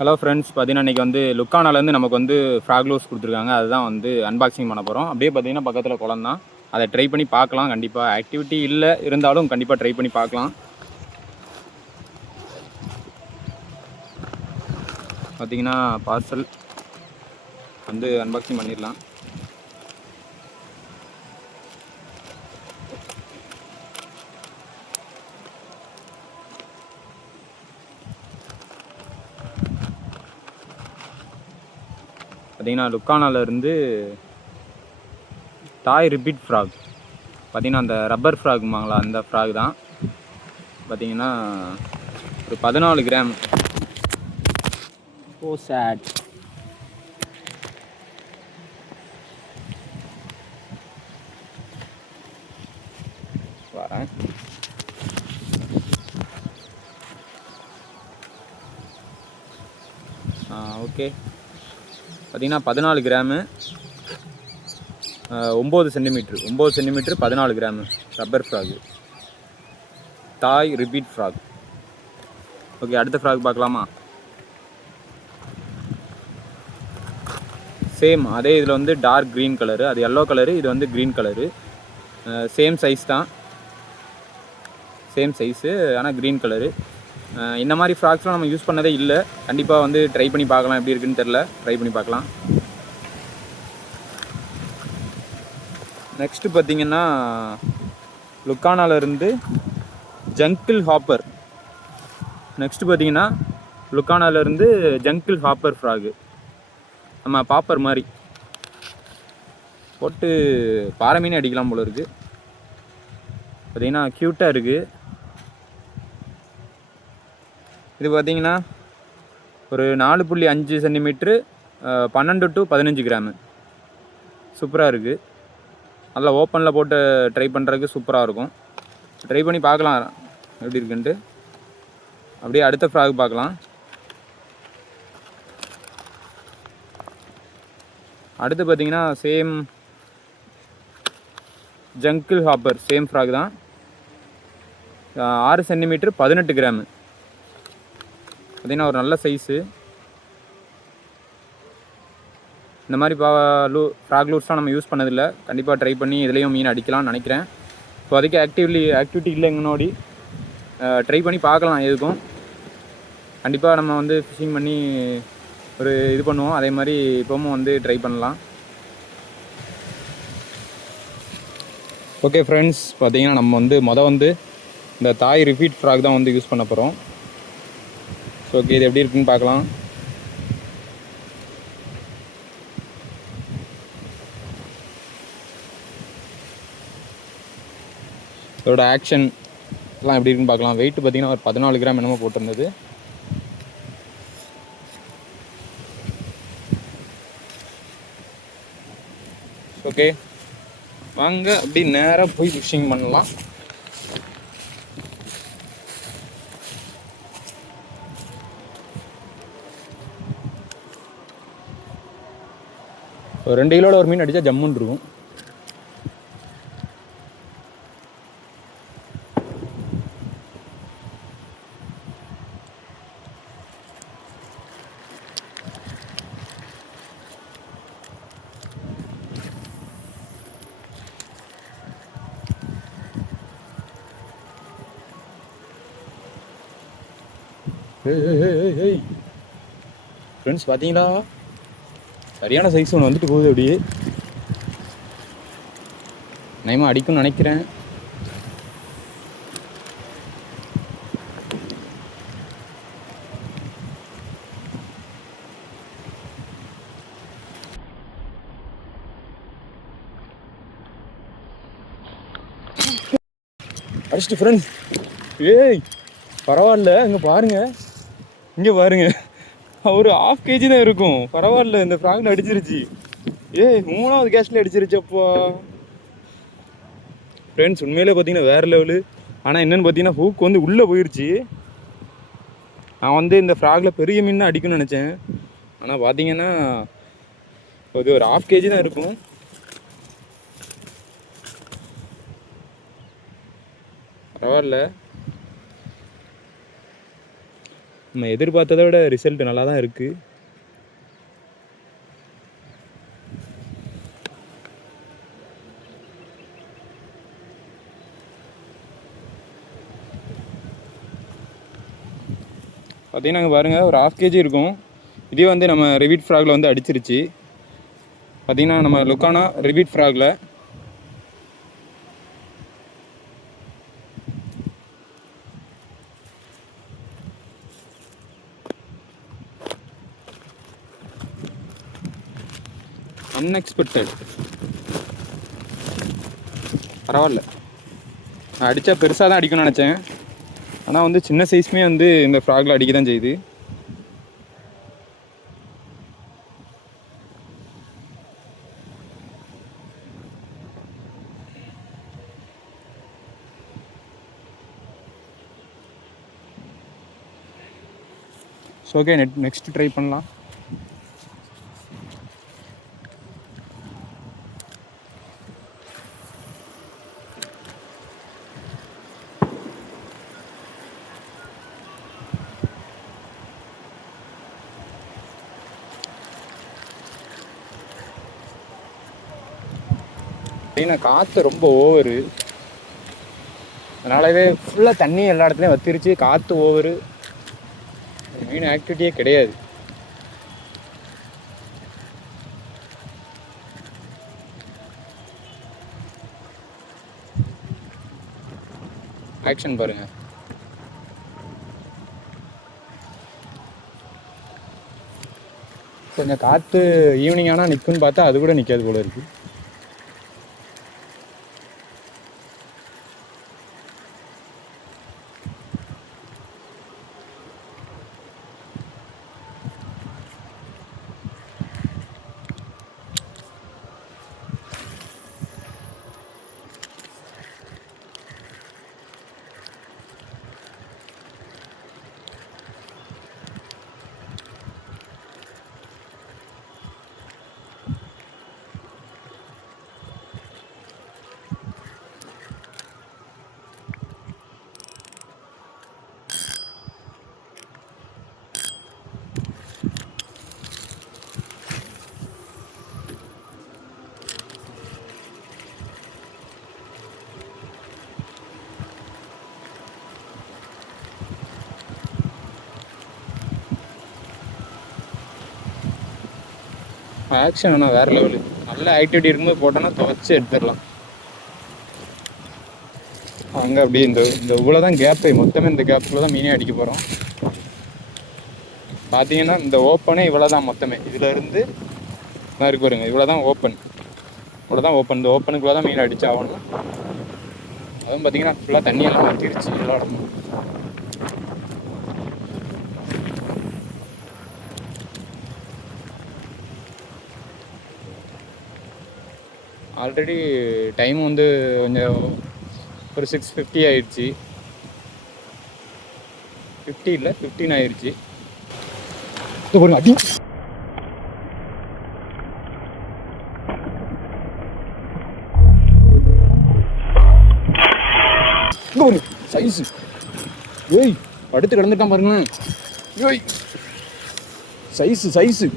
Hello friends, பார்த்தீங்கன்னா இன்றைக்கி வந்து லுக்கானாலேருந்து நமக்கு வந்து ஃப்ராக்லோஸ் கொடுத்துருக்காங்க. அதுதான் வந்து அன்பாக்சிங் பண்ண போகிறோம். அப்படியே பார்த்தீங்கன்னா பக்கத்தில் குளம் தான். அதை ட்ரை பண்ணி பார்க்கலாம். கண்டிப்பாக ஆக்டிவிட்டி இல்லை இருந்தாலும் கண்டிப்பாக ட்ரை பண்ணி பார்க்கலாம். பார்த்தீங்கன்னா பார்சல் வந்து அன்பாக்சிங் பண்ணிடலாம். பார்த்தீங்கன்னா லுக்கானாலேருந்து டாய் ரிப்பீட் ஃப்ராக், பார்த்தீங்கன்னா அந்த ரப்பர் ஃப்ராக்மாங்களா, அந்த ஃப்ராக் தான். பார்த்தீங்கன்னா ஒரு 14 கிராம். ஓ சேட். வரேன். ஓகே, பார்த்தீங்கன்னா 14 gram, 9 centimetre 14 gram rubber frog, toy repeat frog. Okay, அடுத்த ஃப்ராக் பார்க்கலாமா? சேம் அதே இதில் வந்து டார்க் க்ரீன் கலரு, அது எல்லோ கலரு, இது வந்து க்ரீன் கலரு. சேம் சைஸ் தான், சேம் சைஸு, ஆனால் க்ரீன் கலரு. இந்த மாதிரி ஃப்ராக்ஸ்லாம் நம்ம யூஸ் பண்ணதே இல்லை. கண்டிப்பாக வந்து ட்ரை பண்ணி பார்க்கலாம், எப்படி இருக்குன்னு தெரில. ட்ரை பண்ணி பார்க்கலாம். நெக்ஸ்ட்டு பார்த்தீங்கன்னா லுக்கானாலேருந்து ஜங்கிள் ஹாப்பர். நெக்ஸ்ட்டு பார்த்தீங்கன்னா லுக்கானாலேருந்து ஜங்கிள் ஹாப்பர் ஃப்ராகு. நம்ம பாப்பர் மாதிரி போட்டு பாறை மீன் அடிக்கலாம் போல இருக்குது. பார்த்தீங்கன்னா க்யூட்டாக இருக்குது. இது பார்த்தீங்கன்னா ஒரு 4.5 சென்டிமீட்ரு, 12 to 15 கிராமு. சூப்பராக இருக்குது. நல்லா ஓப்பனில் போட்டு ட்ரை பண்ணுறதுக்கு சூப்பராக இருக்கும். ட்ரை பண்ணி பார்க்கலாம் எப்படி இருக்குன்ட்டு. அப்படியே அடுத்த ஃப்ராக் பார்க்கலாம். அடுத்து பார்த்தீங்கன்னா same jungle hopper, same frock தான். 6 சென்டிமீட்ரு 18 கிராமு. பார்த்தீங்கன்னா ஒரு நல்ல சைஸு. இந்த மாதிரி ஃப்ராக் லூர்ஸ்லாம் நம்ம யூஸ் பண்ணதில்லை. கண்டிப்பாக ட்ரை பண்ணி இதுலேயும் மீன் அடிக்கலாம்னு நினைக்கிறேன். ஸோ அதுக்கு ஆக்டிவிட்டி இல்லை எங்கனோடி. ட்ரை பண்ணி பார்க்கலாம். எதுக்கும் கண்டிப்பாக நம்ம வந்து ஃபிஷிங் பண்ணி ஒரு இது பண்ணுவோம். அதே மாதிரி இப்போவும் வந்து ட்ரை பண்ணலாம். ஓகே ஃப்ரெண்ட்ஸ், பார்த்தீங்கன்னா நம்ம வந்து இந்த தாய் ரிப்பீட் ஃப்ராக் தான் வந்து யூஸ் பண்ண போகிறோம். ஸோ ஓகே, இது எப்படி இருக்குன்னு பார்க்கலாம். இதோட ஆக்ஷன் எல்லாம் எப்படி இருக்குன்னு பார்க்கலாம். வெயிட் பார்த்தீங்கன்னா ஒரு 14 கிராம் என்னமோ போட்டிருந்தது. ஓகே, வாங்க அப்படி நேராக போய் ஃபிஷிங் பண்ணலாம். ஒரு 2 கிலோட ஒரு மீன் அடித்தா ஜம்முன்னு இருக்கும். ஃப்ரெண்ட்ஸ், பார்த்தீங்களா சரியான சைஸ் ஒன்று வந்துட்டு போகுது. அப்படியே நயமாக அடிக்கும்னு நினைக்கிறேன். அடிச்சிட்டு ஃப்ரெண்ட்ஸ். பரவாயில்ல, இங்கே பாருங்க, ஒரு 1/2 kg தான் இருக்கும். பரவாயில்ல, இந்த ஃப்ராக்ல அடிச்சிருச்சு. 3வது கேஸ்ட்ல அடிச்சிருச்சு. அப்பா ஃப்ரெண்ட்ஸ், உண்மையிலே பார்த்தீங்கன்னா வேறு லெவலு. ஆனால் என்னென்னு பார்த்தீங்கன்னா ஹூக் வந்து உள்ளே போயிடுச்சு. நான் வந்து இந்த ஃப்ராகில் பெரிய மீன் தான் அடிக்கணும்னு நினச்சேன். ஆனால் பார்த்தீங்கன்னா இது ஒரு 1/2 kg தான் இருக்கும். பரவாயில்ல. நம்ம எதிர்பார்த்ததை விட ரிசல்ட் நல்லா தான் இருக்குது. பார்த்தீங்கன்னா அங்கே பாருங்கள் ஒரு 1/2 kg இருக்கும். இதே வந்து நம்ம ரிவீட் ஃப்ராகில் வந்து அடிச்சிருச்சு. பார்த்தீங்கன்னா நம்ம லுக்கானா ரிவீட் ஃப்ராகில் அன்எக்ஸ்பெக்டட். பரவாயில்ல, நான் அடித்தா பெருசாக தான் அடிக்கணும்னு நினச்சேன். ஆனால் வந்து சின்ன சைஸுமே வந்து இந்த ஃப்ராகில் அடிக்க தான் செய்யுது. ஸோ ஓகே, நெக்ஸ்ட்டு ட்ரை பண்ணலாம். காற்று ரொம்ப ஓவரு, அதனாலவே ஃபுல்லாக தண்ணி எல்லா இடத்துலையும் வத்திருச்சு. காற்று ஓவரு, மெயின் ஆக்டிவிட்டியே கிடையாது. ஆக்ஷன் பாருங்க. கொஞ்சம் காற்று ஈவினிங் ஆனால் நிற்கும்னு பார்த்தா அது கூட நிற்காது போல இருக்குது. ஆக்ஷன் ஆனால் வேறு லெவலு. நல்ல ஆக்டிவிட்டி இருக்கும்போது போட்டோன்னா துவச்சி எடுத்துடலாம். அங்கே அப்படியே இந்த இவ்வளோ தான் கேப்பு, மொத்தமே இந்த கேப்புக்குள்ளே தான் மீனே அடிக்க போகிறோம். பார்த்தீங்கன்னா இந்த ஓப்பனே இவ்வளோ தான் மொத்தமே. இதில் இருந்து தான் இருக்கு பாருங்க, இவ்வளோ தான் ஓப்பன். இந்த ஓப்பனுக்குள்ளே தான் மீன் அடிச்சு ஆகணும். அதுவும் பார்த்தீங்கன்னா ஃபுல்லாக தண்ணியெல்லாம் மாற்றிருச்சு எல்லா இடமும். ஆல்ரெடி டைம் வந்து கொஞ்சம் ஒரு 6:50 ஆயிடுச்சு. 50 இல்லை 15 ஆயிடுச்சு. பாருங்க அடி. சைஸு ஏய் அடுத்து கிடந்துட்டான் பாருங்களேன். ஏய் சைஸு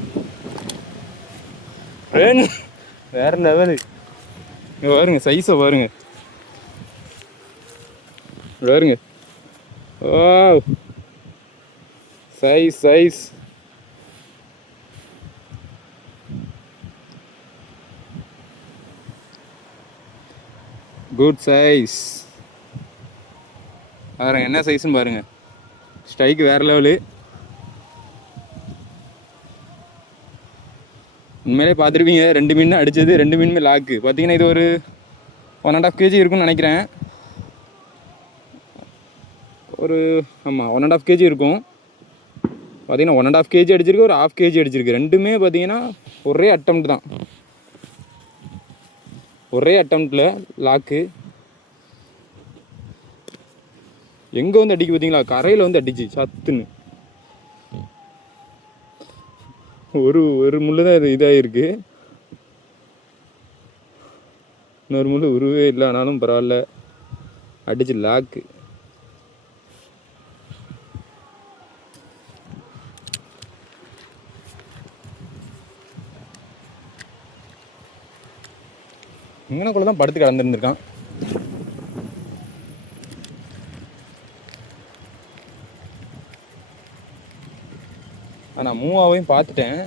வேற லெவலு. பாருங்க சைஸை பாருங்க. ஓ சைஸ் குட் சைஸ். பாருங்க என்ன சைஸ்ன்னு பாருங்க. ஸ்ட்ரைக்கு வேற லெவலு. உண்மையிலே பார்த்துருப்பீங்க, 2 மீன் அடித்தது, 2 மீனுமே லாக்கு. பார்த்தீங்கன்னா இது ஒரு 1.5 kg இருக்கும்னு நினைக்கிறேன். ஆமாம் 1.5 kg இருக்கும். பார்த்தீங்கன்னா 1.5 kg அடிச்சிருக்கு, ஒரு 1/2 kg அடிச்சிருக்கு. ரெண்டுமே பார்த்தீங்கன்னா ஒரே அட்டம்ப்டில் லாக்கு. எங்கே வந்து அடிக்க பார்த்தீங்களா, கரையில் வந்து அடிச்சு சத்துன்னு. ஒரு முள்ளு தான் இதாகிருக்கு, இன்னொரு முள்ளு உருவே இல்லை. ஆனாலும் பரவாயில்ல, அடிச்சு லாக்கு. இங்கனக்குள்ளே தான் படுத்து கிடந்துருந்துருக்கான். நான் மூவாவையும் பார்த்துட்டேன்.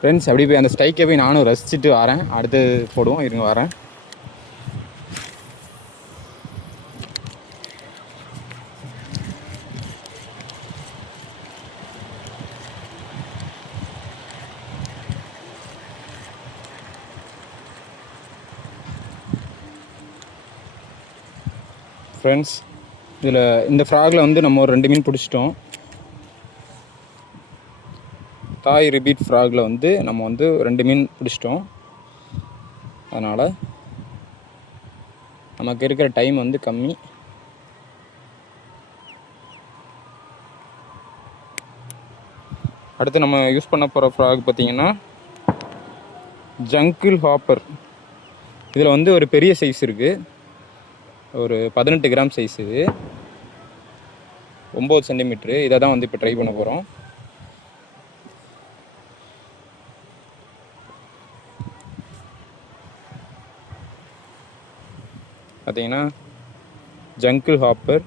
ஃப்ரெண்ட்ஸ் அப்படி போய் அந்த ஸ்ட்ரைக்கை போய் நானும் ரசிச்சுட்டு வரேன். அடுத்து போடுவோம், இருங்க வரேன். ஃப்ரெண்ட்ஸ் இதில் இந்த ஃப்ராகில் வந்து நம்ம ஒரு 2 மீன் பிடிச்சிட்டோம். தாய் ரிபீட் ஃப்ராகில் வந்து நம்ம வந்து 2 மீன் பிடிச்சிட்டோம். அதனால் நமக்கு இருக்கிற டைம் வந்து கம்மி. அடுத்து நம்ம யூஸ் பண்ண போகிற ஃப்ராக் பார்த்திங்கன்னா ஜங்கிள் ஹாப்பர். இதில் வந்து ஒரு பெரிய சைஸ் இருக்குது, ஒரு 18 கிராம் சைஸ். இது 9 சென்டிமீட்ரு. இதை தான் வந்து இப்போ ட்ரை பண்ண போகிறோம். பார்த்தீங்கன்னா ஜங்கிள் ஹாப்பர்.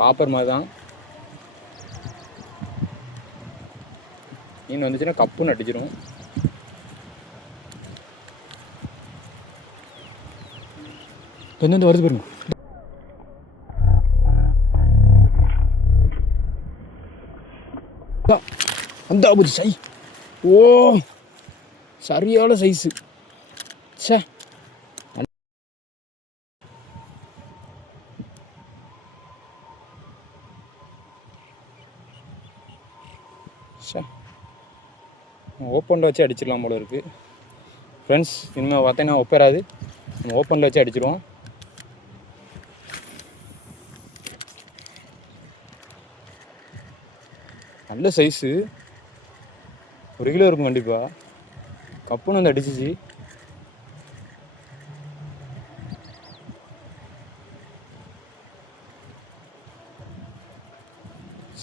பாப்பர் மாதிரி தான். மீன் வந்துச்சுன்னா கப்புன்னு அடிச்சிடும். வந்து வருது பாருங்க. அந்த ஆபத்து சை. ஓ சரியான சைஸு. சே ஓப்பனில் வச்சு அடிச்சிடலாம் போல இருக்குது. ஃப்ரெண்ட்ஸ் இனிமேல் பார்த்தீங்கன்னா ஒப்பேராது, நம்ம ஓப்பனில் வச்சு அடிச்சிடுவோம். நல்ல சைஸு, 1 கிலோ இருக்கும் கண்டிப்பாக. கப்புன்னு வந்து அடிச்சிச்சு.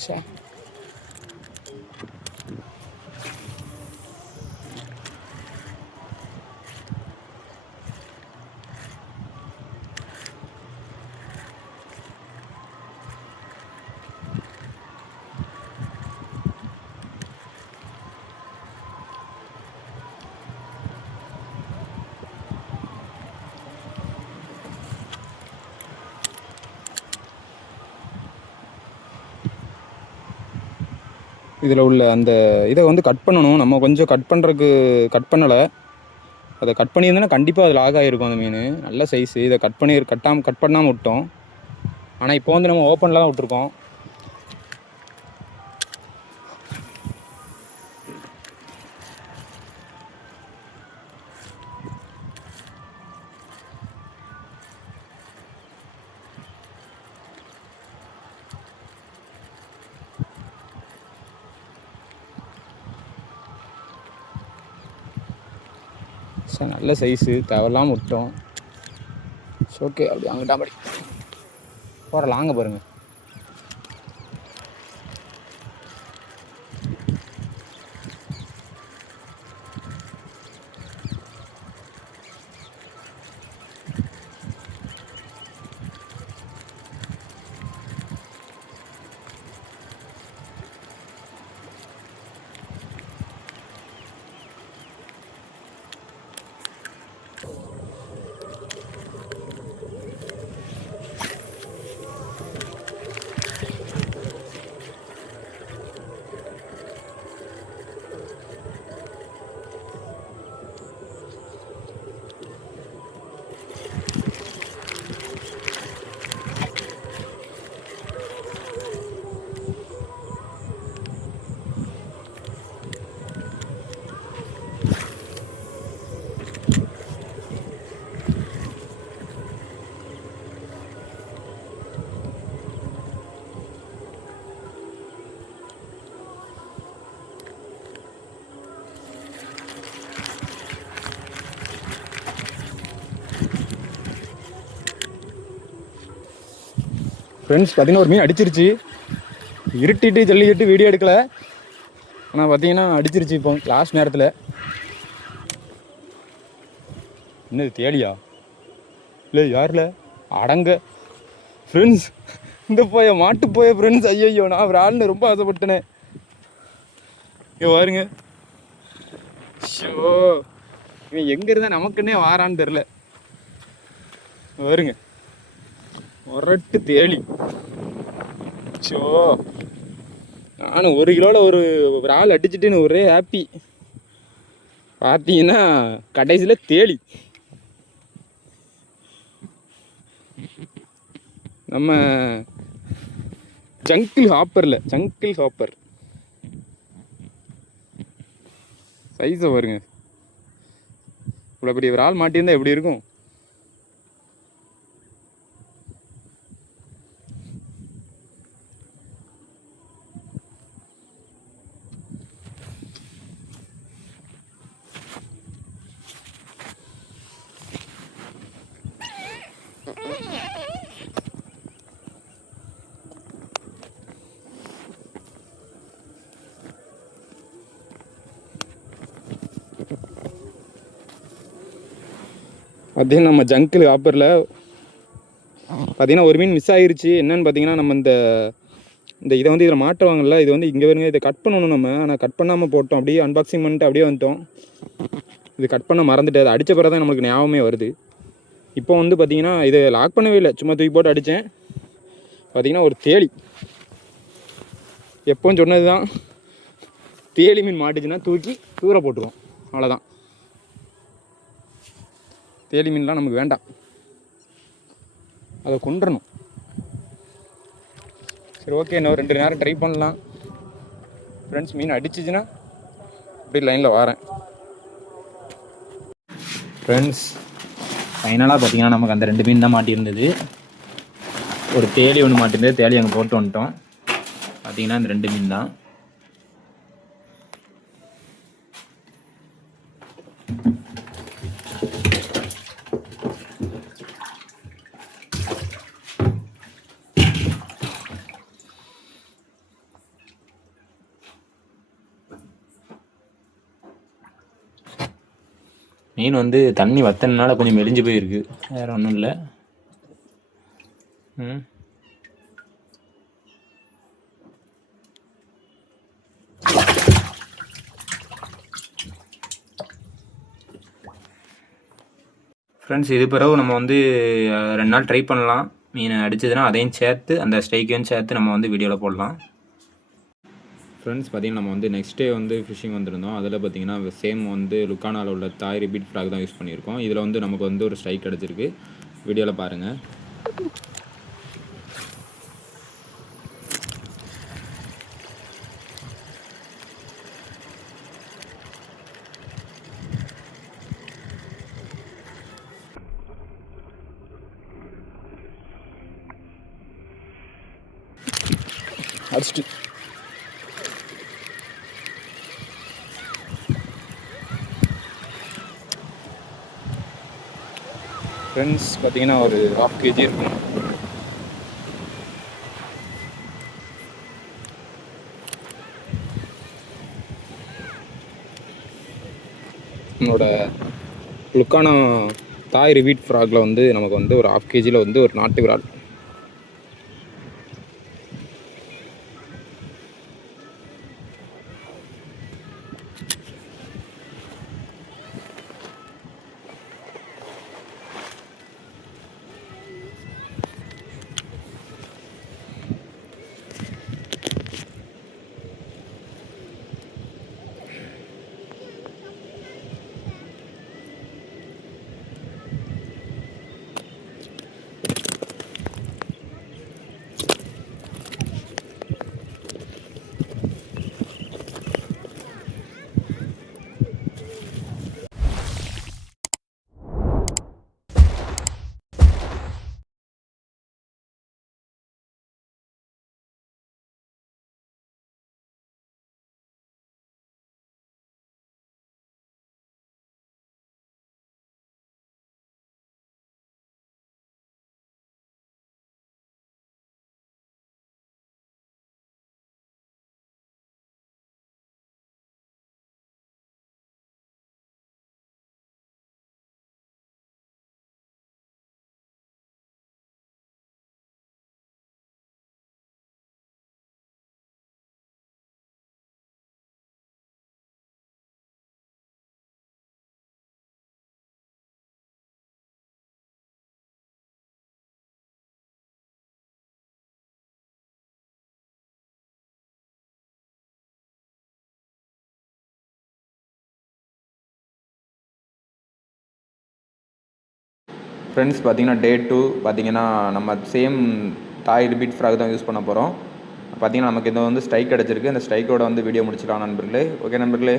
சே இதில் உள்ள அந்த இதை வந்து கட் பண்ணணும். நம்ம கொஞ்சம் கட் பண்ணலை. அதை கட் பண்ணியிருந்தோன்னா கண்டிப்பாக அதில் ஆகாயிருக்கும் அந்த மீன். நல்ல சைஸு. இதை கட் பண்ணாமல் விட்டோம். ஆனால் இப்போ வந்து நம்ம ஓப்பனில் தான் விட்டுருக்கோம். சரி நல்ல சைஸு, தேவையில்லாமல் விட்டோம். ஓகே அப்படி அங்கிட்டா படி போகிற லாங்க பாருங்கள். ஃப்ரெண்ட்ஸ் பார்த்தீங்கன்னா ஒரு மீன் அடிச்சிருச்சு. இருட்டிட்டு ஜல்லிக்கட்டு வீடியோ எடுக்கல, ஆனால் பார்த்தீங்கன்னா அடிச்சிருச்சு இப்போ லாஸ்ட் நேரத்தில். என்னது தேடியா? இல்லை யாரில் அடங்க ஃப்ரெண்ட்ஸ், இந்த போய மாட்டு போய ஃப்ரெண்ட்ஸ். ஐயோ நான் ஒரு ஆள்னு ரொம்ப ஆசைப்பட்டேனே. இங்கே பாருங்க. ஷோ இவன் எங்கே இருந்தால் நமக்குன்னே வாரான்னு தெரில. வருங்க ஒரட்டு தேளி. ஷோ நானும் 1 கிலோவில் ஒரு ஆள் அடிச்சுட்டுன்னு ஒரே ஹாப்பி. பார்த்தீங்கன்னா கடைசியில் தேளி. நம்ம ஜங்கிள் ஹாப்பர் சைஸை பாருங்க. இவ்வளோ பெரிய ஒரு ஆள் மாட்டியிருந்தா எப்படி இருக்கும்? பார்த்தீங்கன்னா நம்ம ஜங்கிள் ஹாப்பரில் பார்த்தீங்கன்னா ஒரு மீன் மிஸ் ஆகிருச்சு. என்னன்னு பார்த்தீங்கன்னா நம்ம இந்த இதை வந்து இதில் மாட்டுவாங்கல்ல, இது வந்து இங்கே வருங்க. இதை கட் பண்ணணும் நம்ம, ஆனால் கட் பண்ணாமல் போட்டோம். அப்படியே அன்பாக்சிங் பண்ணிட்டு அப்படியே வந்துட்டோம். இது கட் பண்ண மறந்துட்டு அது அடித்த பிறகு தான் நம்மளுக்கு ஞாபகமே வருது. இப்போ வந்து பார்த்தீங்கன்னா இதை லாக் பண்ணவே இல்லை, சும்மா தூக்கி போட்டு அடித்தேன். பார்த்தீங்கன்னா ஒரு தேளி. எப்போன்னு சொன்னது தான், தேளி மீன் மாட்டுச்சுன்னா தூக்கி தூர போட்டுருவோம், அவ்வளோதான். தேளி மீன்லாம் நமக்கு வேண்டாம், அதை கொண்டுறணும். சரி ஓகே, இன்னும் 2 நேரம் ட்ரை பண்ணலாம் ஃப்ரெண்ட்ஸ். மீன் அடிச்சிச்சுன்னா அப்படி லைனில் வரேன் ஃப்ரெண்ட்ஸ். ஃபைனலாக பார்த்தீங்கன்னா நமக்கு அந்த 2 மீன் தான் மாட்டியிருந்தது. ஒரு தேளி ஒன்று மாட்டியிருந்தது, தேளி அங்கே போட்டு வந்துட்டோம். பார்த்தீங்கன்னா இந்த 2 மீன் தான். மீன் வந்து தண்ணி வத்தனால கொஞ்சம் மெலிஞ்சு போயிருக்கு, வேறு ஒன்றும் இல்லை. ஃப்ரெண்ட்ஸ் இது பிறகு நம்ம வந்து 2 நாள் ட்ரை பண்ணலாம். மீன் அடிச்சதுன்னா அதையும் சேர்த்து அந்த ஸ்ட்ரைக்கையும் சேர்த்து நம்ம வந்து வீடியோவில் போடலாம். ஃப்ரெண்ட்ஸ் பார்த்தீங்கன்னா நம்ம வந்து நெக்ஸ்ட் டே வந்து ஃபிஷிங் வந்திருந்தோம். அதில் பார்த்தீங்கன்னா சேம் வந்து லுக்கானாவில் உள்ள தாய் ரிபீட் ஃப்ராக் தான் யூஸ் பண்ணியிருக்கோம். இதில் வந்து நமக்கு வந்து ஒரு ஸ்ட்ரைக் கிடச்சிருக்கு, வீடியோவில் பாருங்கள். அடிச்சிட்டு ஃப்ரெண்ட்ஸ் பார்த்தீங்கன்னா ஒரு 1/2 kg இருக்கும். நம்மளோட லுக்கானா தாய் ரிபீட் ஃப்ராகில் வந்து நமக்கு வந்து ஒரு 1/2 kgயில் வந்து ஒரு நாட்டு விரால். ஃப்ரெண்ட்ஸ் பார்த்தீங்கன்னா டே 2 பார்த்தீங்கன்னா நம்ம சேம் தாய் ரிப்பீட் ஃப்ராக் தான் யூஸ் பண்ண போகிறோம். பார்த்தீங்கன்னா நமக்கு இந்த வந்து ஸ்ட்ரைக் கிடச்சிருக்கு. இந்த ஸ்ட்ரைக்கோட வந்து வீடியோ முடிச்சிடலாம் நண்பர்களே. ஓகே நண்பர்களே.